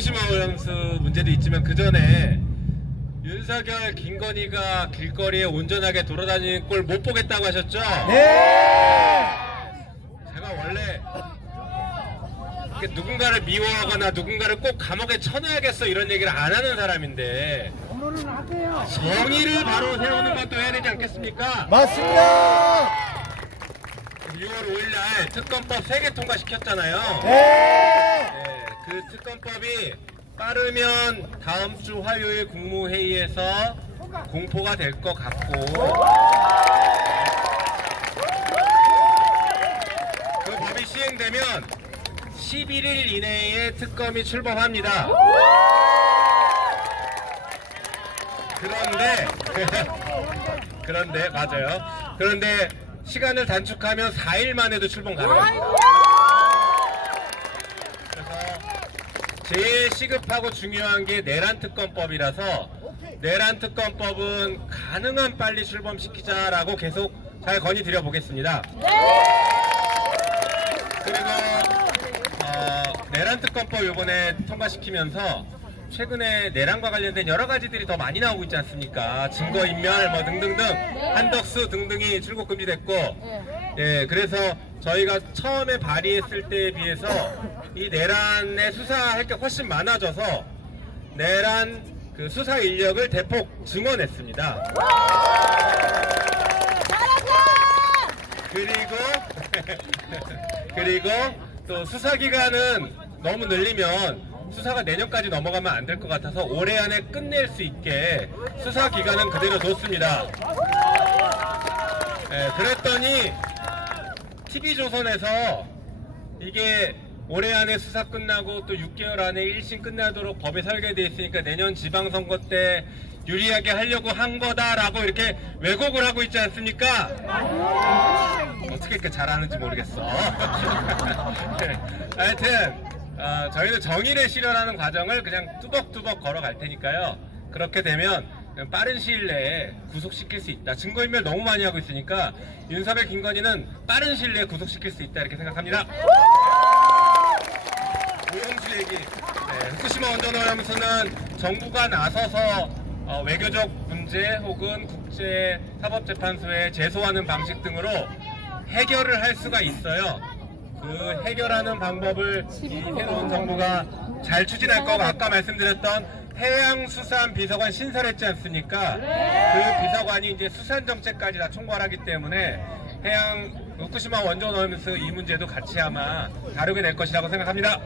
후쿠시마 오염수 문제도 있지만 그 전에 윤석열, 김건희가 길거리에 온전하게 돌아다니는 꼴 못 보겠다고 하셨죠? 네. 제가 원래 누군가를 미워하거나 누군가를 꼭 감옥에 쳐넣어야겠어 이런 얘기를 안 하는 사람인데 정의를 바로 세우는 것도 해야 되지 않겠습니까? 맞습니다. 6월 5일날 특검법 3개 통과시켰잖아요. 네. 네, 그 특검법이 빠르면 다음 주 화요일 국무회의에서 공포가 될 것 같고 그 법이 시행되면 11일 이내에 특검이 출범합니다. 그런데 그런데 맞아요. 그런데 시간을 단축하면 4일 만에도 출범 가능합니다. 그래서 제일 시급하고 중요한 게 내란 특검법이라서 내란 특검법은 가능한 빨리 출범시키자라고 계속 잘 건의드려 보겠습니다. 그리고 어, 내란 특검법 이번에 통과시키면서 최근에 내란과 관련된 여러 가지들이 더 많이 나오고 있지 않습니까? 증거 인멸 뭐 등등등 한덕수 등등이 출국 금지됐고 예 그래서 저희가 처음에 발의했을 때에 비해서 이 내란의 수사할 게 훨씬 많아져서 내란 그 수사 인력을 대폭 증원했습니다. 그리고 그리고 또 수사 기간은 너무 늘리면 수사가 내년까지 넘어가면 안 될 것 같아서 올해 안에 끝낼 수 있게 수사 기간은 그대로 뒀습니다. 예, 그랬더니 TV조선에서 이게 올해 안에 수사 끝나고 또 6개월 안에 1심 끝나도록 법에 설계되어 있으니까 내년 지방선거 때 유리하게 하려고 한 거다라고 이렇게 왜곡을 하고 있지 않습니까? 어떻게 이렇게 잘하는지 모르겠어. 하여튼 어, 저희는 정의를 실현하는 과정을 그냥 뚜벅뚜벅 걸어갈 테니까요. 그렇게 되면 빠른 시일 내에 구속시킬 수 있다. 증거인멸 너무 많이 하고 있으니까 윤석열, 김건희는 빠른 시일 내에 구속시킬 수 있다 이렇게 생각합니다. 오영수 얘기. 네, 후쿠시마 원전 오염수는 정부가 나서서 어, 외교적 문제 혹은 국제 사법재판소에 제소하는 방식 등으로 해결을 할 수가 있어요. 그 해결하는 방법을 이 새로운 정부가 잘 추진할 거고 아까 말씀드렸던 해양수산비서관 신설했지 않습니까? 네. 그 비서관이 이제 수산정책까지 다 총괄하기 때문에 해양 후쿠시마 원전 오염수 이 문제도 같이 아마 다루게 될 것이라고 생각합니다.